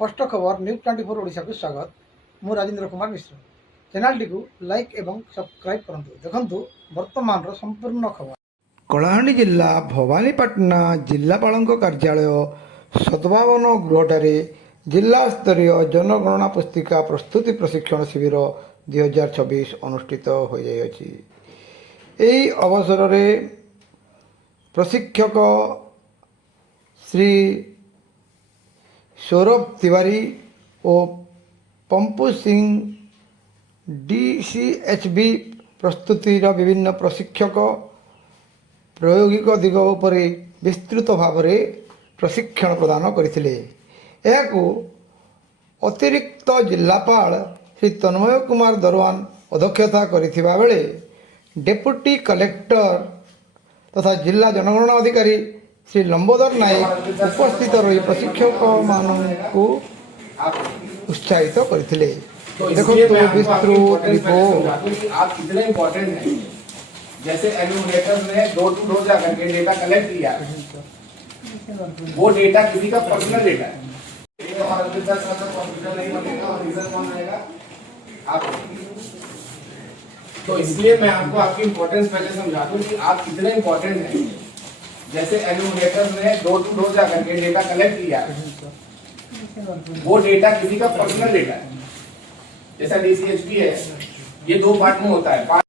स्पष्ट खबर न्यूज 24 ओडिशा को स्वागत। मु Rajendra Kumar Mishra. Channel T like एवं सब्सक्राइब करंतु। देखंतु वर्तमान रो संपूर्ण खबर। कलाहांडी जिला भवानीपाटना जिलापाल कार्यालय सद्भावन गृहठारे जिला स्तरीय जनगणना पुस्तिका प्रस्तुति प्रशिक्षण शिविर 2024 अनुष्ठित हो जाइछि। एही अवसर में प्रशिक्षक श्री सौरभ तिवारी और पंपू सिंह DCHB प्रस्तुतिर विभिन्न प्रशिक्षक प्रायोगिक दिग उपर विस्तृत भाव में प्रशिक्षण प्रदान करथिले। एहाकु अतिरिक्त जिलापाल श्री तन्मय कुमार दरवान अध्यक्षता करिथिबा बेले डेप्यूटी कलेक्टर तथा जिला जनगणना अधिकारी श्री लंबोदर नायक उपस्थित रही प्रशिक्षक मानू उत्साहित करथिले। देखो विस्तृत रिपोर्ट। आप कितने इम्पोर्टेंट हैं। जैसे एन्यूमरेटर ने डोर टू डोर जाकर के डेटा कलेक्ट किया, वो डेटा किसी का पर्सनल डेटा है। नहीं बनेगा और रीजन कौन आएगा? आप। तो इसलिए मैं आपको आपकी इम्पोर्टेंस पहले समझा दूं कि आप कितने इम्पोर्टेंट हैं। जैसे एन्यूमरेटर ने डोर टू डोर जाकर के डेटा कलेक्ट किया, वो डेटा किसी का पर्सनल डेटा है। जैसा DCHB है, ये 2 पार्ट में होता है।